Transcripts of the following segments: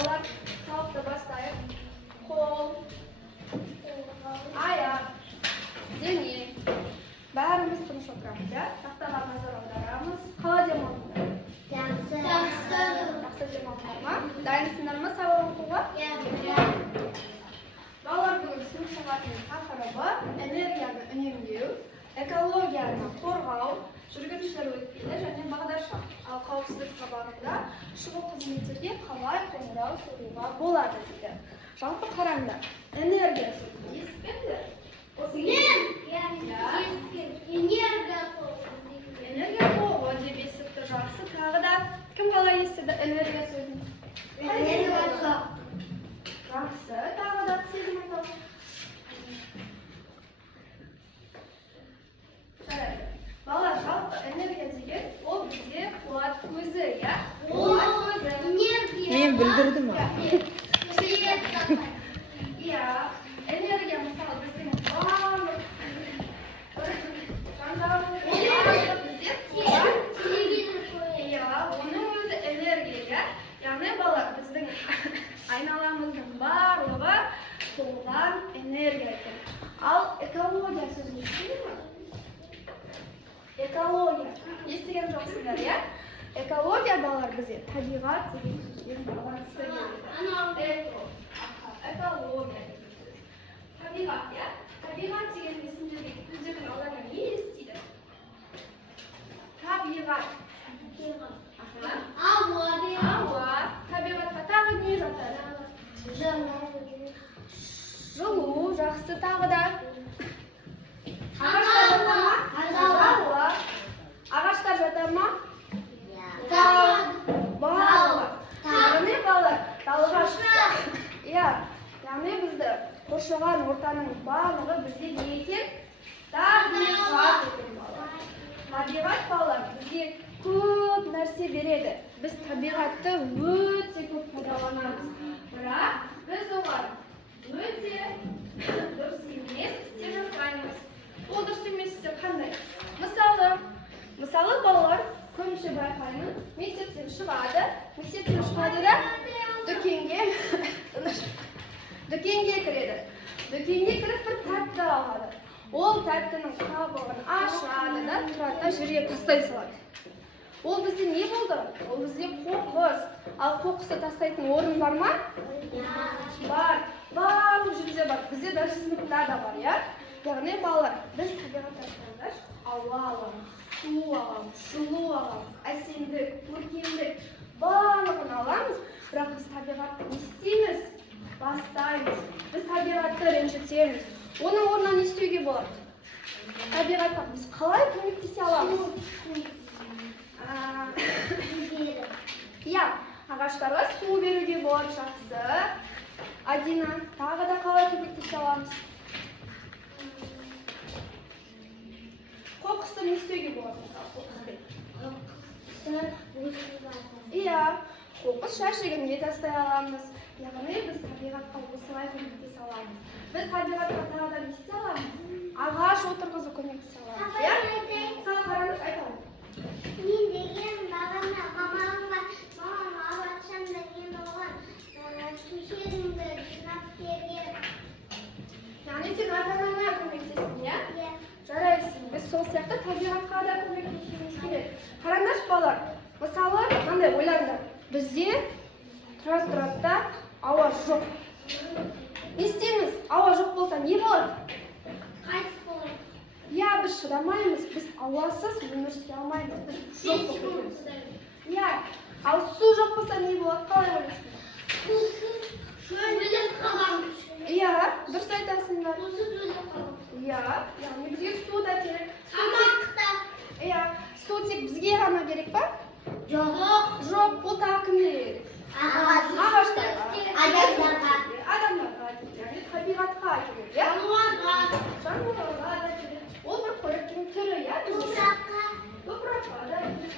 Балалар сауықты бастайық. Қол, аяқ, дене. Бәріміз тыныш отырамыз, иә? Тақтаға назар аударамыз. Қалай демалдыңдар? Жақсы демалдыңдар ма? Дайынсыңдар ма сабақ оқуға? Балалар бүгін сынып сағатының тақырыбы энергияны үнемдеу, экологияны қорғау, жүргіншілер өтпелі және бағдаршам. Ал қауіпсіздік сабағында шұғыл қызметтерге қалай қоңырау соғуға болады дейді. Жалпы қараңдар, энергия сөзін естіпеңдер? Энергия тоғы деп естіпті, жақсы. Тағы да кім қалай естіді энергия сөзін? Жақсы, тағы да сезім айталым. Жарайды. Балалар, жалпы энергия деген ол бізде қуат көзі, иә? Қуат көзі. Мен білдірдім ма? Иә, энергия мысалы біздің барлық жан-жағымыз бізде қуат. Иә, оның өзі энергия. Яғни балалар біздің айналамыздың барлығы толған энергия екен. Ал экология сөзін естідіңіз ме? Экология. Естіген жоқсыздар, иә? Экология балалар бізде табиғат деген сөзбен байланысты келеді. Экология деген сөз. Табиғат, иә? Табиғат деген есімдерге көздердің алдарына не естиді? Табиғат. Ауа. Табиғатқа тағы не жатады? Жылу, жақсы, тағы да. Ағаштар жата ма? Ауа. Ағаштар жата ма? Балық. Яғни балалар, талға шықса. Иә, яғни бізді қоршаған ортаның барлығы бізде не екен? Табиғат екен балалар. Табиғат балалар бізге көп нәрсе береді. Біз табиғатты өте көп пайдаланамыз. Бірақ біз оған өте дұрыс емес істер жасаймыз. Ол дұрыс емес істер қандай? Мысалы балалар көбінше байқаймын, мектептен шығады да дүкенге кіреді. Дүкенге кіріп бір тәтті алады. Ол тәттінің қабығын ашады да тұрады да жерге тастай салады. Ол бізде не болды? Ол бізде қоқыс. Ал қоқысты тастайтын орын бар ма? Бар. Барлық жерде бар. Бізде даже сыныпта да бар, иә? Яғни балалар, біз табиғаттан ауа аламыз, су аламыз, жылу аламыз, әсемдік, көркемдік, барлығын аламыз. Бірақ біз табиғатты не істейміз? Бастаймыз. Біз табиғатты ренжітеміз. Оның орнына не істеуге болады? Табиғатқа біз қалай көмектесе аламыз? Иә, ағаштарға су беруге болады, жақсы. Адина, тағы да қалай көмектесе аламыз? Қоқысты не істеуге болады? Иә, қоқыс шашығын тастай аламыз. Яғни біз табиғатқа осылай көмектесе аламыз. Біз табиғатқа тағы да не істей аламыз? Ағаш отырғызу көмектесе аламыз. Мысалы қараңыз, айтамын. Мен деген бағана мамама алатшам деген оған шешерімді жинап берген. Яғни сен ата-анаңа көмектестің, иә? Жарайсың. Біз сол сияқты табиғатқа да көмектесуіміз керек. Қараңдаршы балалар, мысалы, қандай ойлаңдар. Бізде тұрады ауа жоқ. Не істейміз? Ауа жоқ болса не болады? Қайтыс болады. Иә, біз шыдамаймыз. Біз ауасыз өмір сүре алмаймыз. Иә, ал су жоқ болса не болады? Қалай ойлайсың? Өліп қаламыз. Иә, дұрыс айтасыңдар. Иә, яғни бізге су да керек. Иә, су тек бізге ғана керек па? Жоқ, ол тағы кімге керек? Ағаштарға. Адамдарға керек. Яғни табиғатқа керек, иә? Жануарға да керек. Ол бір қоректің түрі, иә? Топыраққа да керек.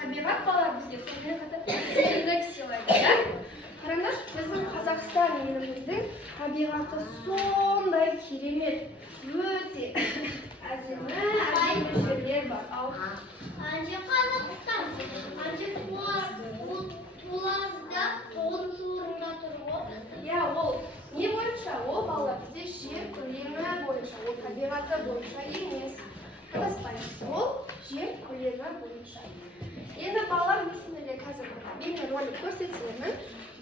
Табиғат балалар бізге сонымен қатар әсерлік сыйлайды, иә? Қараңдар, біздің Қазақстан еліміздің табиғаты сондай керемет, өте әдемі жерлер бар. жер көлемі бойынша. Енді балалар мен сіздерге қазір бейнеролик көрсетемін.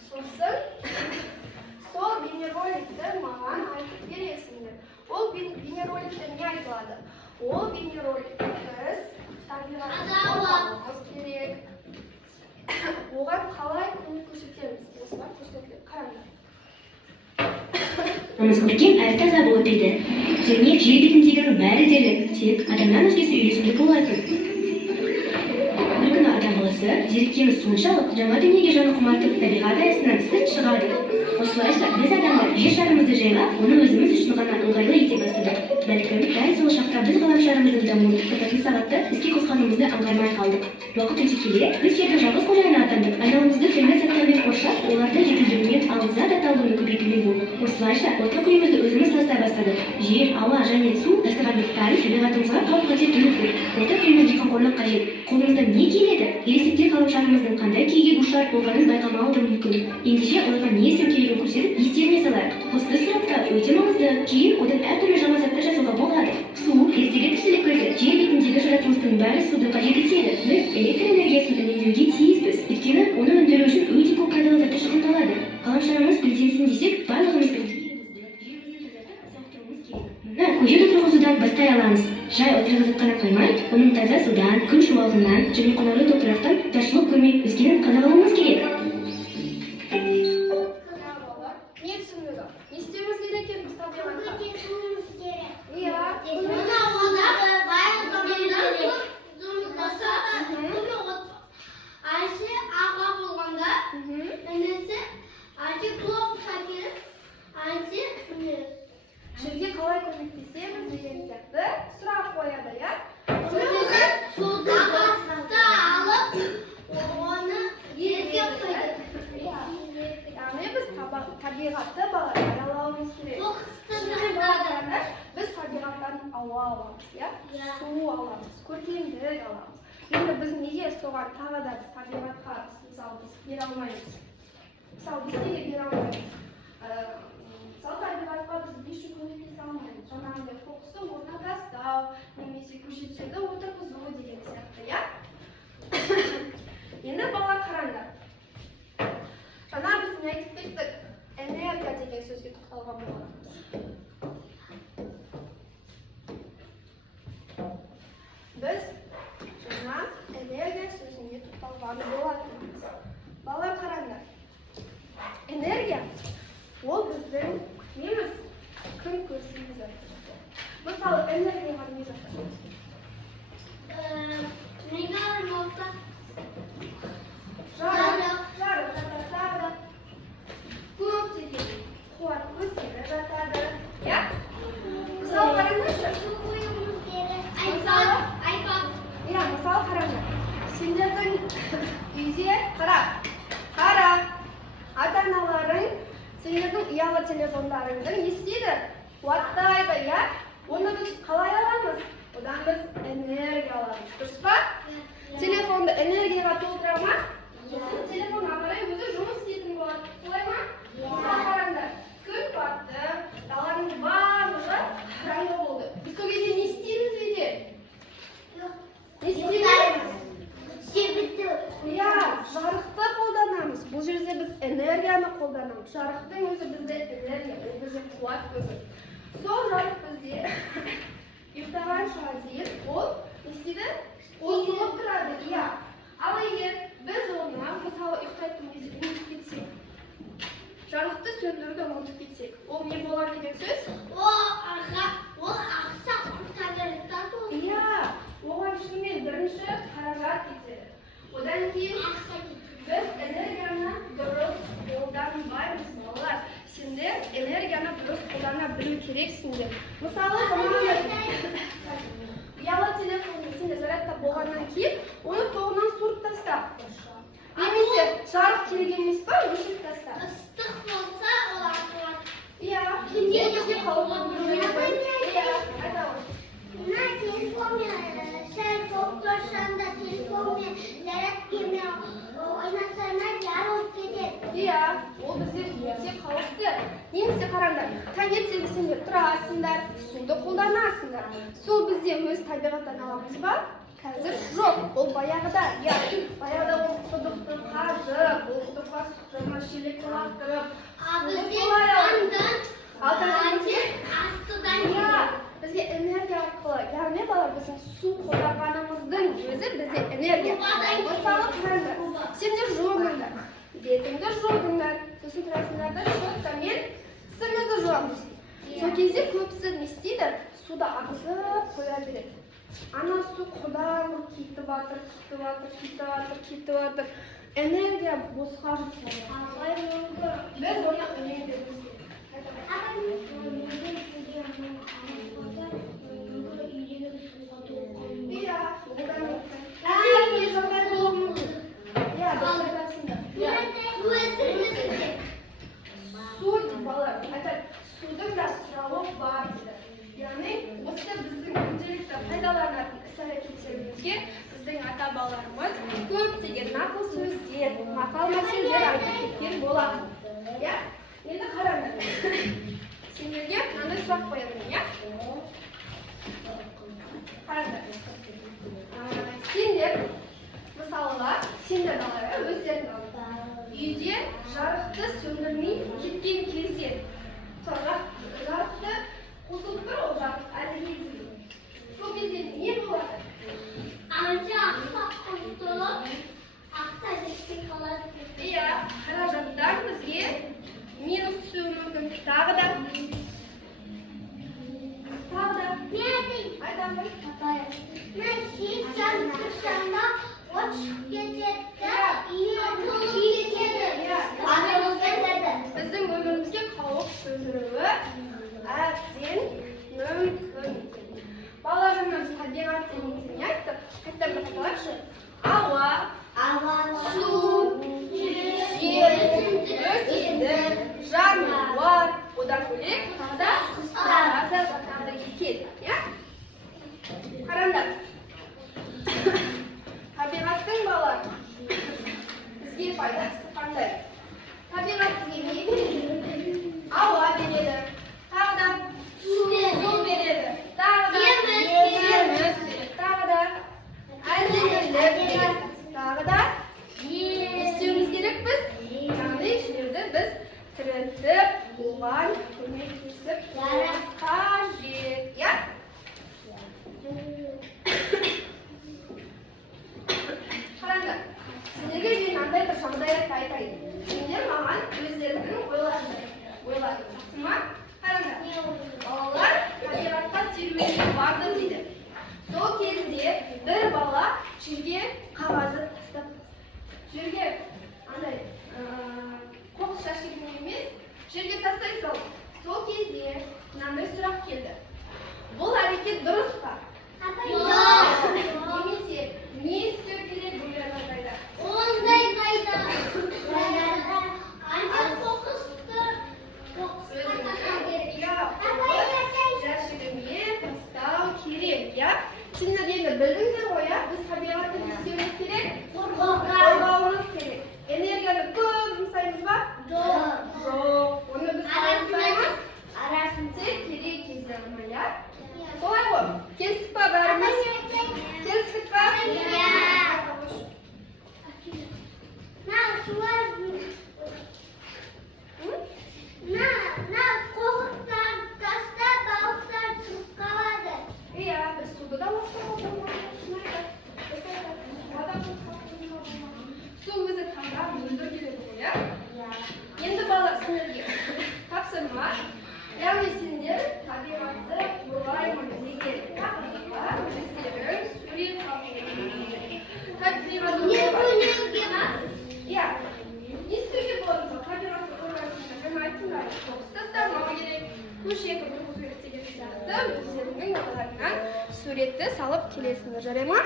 Сосын сол бейнероликті маған айтып бересіңдер. Ол бейнероликте не айтылады? Ол бейнероликті біз табиғатта қолдануымыз керек. Оған қалай көмек көрсетеміз? Осылар көрсетіледі. Қараңдар. көрген әр таза болып еді. Және жер бетіндегінің бәрі дерлік тек адамнан өзгесі үйлесімді болатын. Бір күні адам баласы зеріккені соншалық жаңа дүниеге жаны құмартып табиғат аясынан сырт шығады. Осылайша біз адамдар жер шарымызды жайлап, оны өзіміз үшін ғана ыңғайлы ете бастадық. Бәлкім дәл сол шақта біз ғаламшарымыздың дамуын тоқтататын сағатты іске қосқанымызды аңғармай қалдық. Уақыт өте келе біз жердің жалғыз қожайыны атандық. Айналамызды түрлі заттармен қоршап, оларды жетілдірумен ал зат атаулыны көбейтумен болдық. Осылайша ортақ үйімізді өзіміз ластай бастадық. Жер, ауа және су тастағандықтан табиғатымызға қауіп-қатер төніп тұр. Ортақ үйімізге қамқорлық қажет. Қолымыздан не келеді? Ересектер ғаламшарымыздың қандай күйге душар болғанын байқамауы да мүмкін. Ендеше оларға не істеу керегін көрсетіп, естеріне салайық. Осы сұрақта өте маңызды. Кейін одан әртүрлі жаңа заттар жасауға болады. Су ертегі тіршілік көзі. Жер бетіндегі жаратылыстың бәрі суды қажет етеді. Біз электр энергиясын үнемдеуге тиіспіз. Өйткені оны өндіру үшін өте көп пайдалы заттар шығындалады. Ғаламшарымыз гүлденсін десек, барлығымыз көже отырғызудан бастай аламыз. Жай отырғызып қана қоймай, оның таза судан, күн шуағынан және қонарлы топырақтан таршылық көрмей өзгенін қадағалауымыз керек. Не түсінбеді? Не істеуіміз керек екен біз табиғатқа? Кетуіміз керек. Иә. Айше аға болғанда, інісі Айше клубқа келіп, Айше Жерге қалай көмектесеміз деген сияқты сұрақ қояды, иә? суды ағасты алып, оны жерге қойды. Яғни біз табиғатты аралауымыз керек. Біз табиғаттан ауа аламыз, иә? Су аламыз, көркемдік аламыз. Енді біз неге соған тағы да біз табиғатқа мысалы біз бере алмаймыз? Мысалы біз неге бере алмаймыз? Мысалы табиғатқа біз ешкім көмектесе алмаймыз. Жаңағындай қоқысты орнына тастау, немесе көшеттерді отырғызу деген сияқты, иә? Енді балалар қараңдар. Жаңа біз не айтып кеттік? Энергия деген сөзге тоқталған боламыз. Біз жаңа энергия сөзіне тоқталған болатынбыз. Балалар қараңдар. Энергия ол біздің неміз күн көрсіміз. Мысалы энергияға не жатады? Жарық жатады. Көптеген қуат көздері жатады. Иә? Мысалы қараңдаршы. Мысалы қараңдар. Сендердің үйде қара. Ата-аналарың сендердің ұялы телефондарыңды не істейді? Қуаттайды, иә? Оны біз қалай аламыз? Одан біз энергия аламыз. Дұрыс па? Телефонды энергияға толтыра ма? Телефон апарай өзі жұмыс істейтін болады. Солай ма? Мысалы қараңдар. Күн батты, даланың барлығы қараңғы болды. Біз сол кезде не істейміз үйде? Не істейміз? Иә, жарықты қолданамыз. Бұл жерде біз энергияны қолданамыз. Жарықтың өзі бізде энергия, ол бізде қуат көзі. Сол жарық бізде ұйықтағанша дейін ол не істейді? Қосылып тұрады, иә. Ал егер біз оны, мысалы ұйықтайтын кезде ұмытып кетсек, жарықты сөндіруді ұмытып кетсек, ол не болады деген сөз? Ол ақша құртарлықтан сол. Иә, оған шынымен бірінші қаражат кетеді. Одан кейін біз энергияны дұрыс қолданбаймыз, балалар. Сендер энергияны дұрыс қолдана білу керексіңдер. Мысалы, ұялы телефонды сендер зарядта болғаннан кейін, оны тоғынан суырып таста. Немесе жарық керек емес па, өшіріп таста. Ыстық болса, ол атылады. Иә, күнде қалуға білмейді. Иә, айтамын. Мына телефонмен сәл тоқтырсаңда телефонмен заряд келмей ойнасаңдар жарылып кетеді. Иә, ол бізде өте қауіпті. Немесе қараңдар, таңертең сендер тұрасыңдар, суды қолданасыңдар. Сол бізде өз табиғаттан аламыз ба? Қазір жоқ, ол баяғыда, иә, баяғыда ол құдықты қазып, ол құдыққа жаңа шелек лақтырып, бізге энергия арқылы, яғни балалар біздің су қолданғанымыздың өзі бізде энергия. Мысалы қараңдар, сендер жуыңдар, бетіңді жудыңдар, сосын тұрасыңдар да щеткамен тісіңізді жуамыз. Сол кезде көбісі не істейді? Суда ағызып қоя береді. Ана су құдан кетіп жатыр. Энергия босқа жұмсалады. Біз оны үнемдеуіміз керек. Иә, одан әрине жағдай болуы мүмкін. Иә, дұрыс айтасыңдар. Су балалар айтады, судың да сұрауы бар дейді. Яғни осы біздің күнделікті пайдаланатын іс-әрекеттерімізге біздің ата-бабаларымыз көптеген нақыл сөздер, мақал мәселелер айтып кеткен болады. Иә? Енді қараңдар. Сендерге мынандай сұрақ қоямын, иә? Қараңдар. Сендер, мысалға, сендер өздерің үйде жарықты сөндірмей кеткен кезде, жарықты қосылып тұр, ол жарық әлі кезінде. Сол кезде не болады? Иә, қаражаттар бізге минус түсуі мүмкін. Тағы да. Айтамын. Біздің өмірімізге қауіп төндіруі әбден мүмкін. Балалар жаңа біз табиғат дегенде не айттық? Қайттан бір айталаршы? Ауа, су, жер, өсімдік, жануар, одан бөлек тағы да құстар да жатады екен. Қараңдар. Табиғаттың балалар бізге пайдасы қандай? Табиғат бізге не береді? Ауа береді. Тағы да су береді. Тағы да жеміс береді. Тағы да әзірлік береді. Тағы да не істеуіміз керек біз? Яғни жерді біз тірілтіп, оған көмектесіп қажет. Иә? Қараңдар, сендерге мен мынандай бір жағдаятты айтайын. Сендер маған өздеріңнің ойларын жақсы ма? Қараңдар, балалар табиғатқа серуенге барды дейді. Сол кезде бір бала жерге қағазды тастап, жерге андай қоқыс жәшігін емес, жерге тастай салды. Сол кезде мынандай сұрақ келді. Бұл әрекет дұрыс па? Немесе не істеу керек бұндай жағдайда? Жәшігіне тастау керек, иә? Сендер енді білдіңдер ғой, иә? Біз табиғатты не істеуіміз керек? Қорғауымыз керек. Энергияны көп жұмсаймыз ба? Жоқ. Оны біз қалай жұмсаймыз? Тек керек кезде ғана, иә? Солай ғой. Келістік па бәріміз? Келістік па? Иә, біз суды да ластауға болмайды. Су өзі таза мөлдір келеді ғой, иә? Енді балалар сендерге тапсырма. Яғни сендер табиғатты қорғаймын деген тақырыпқа өздерің сурет салып беріңіздер. Иә, не істеуге болады? Табиғатты қорғайсыңдар. Жаңа айттыңдар, қоқыс тастамау керек, көшеті тұрғызу керек деген сияқты өздеріңнің ойларыңнан суретті салып келесіңдер, жарай ма?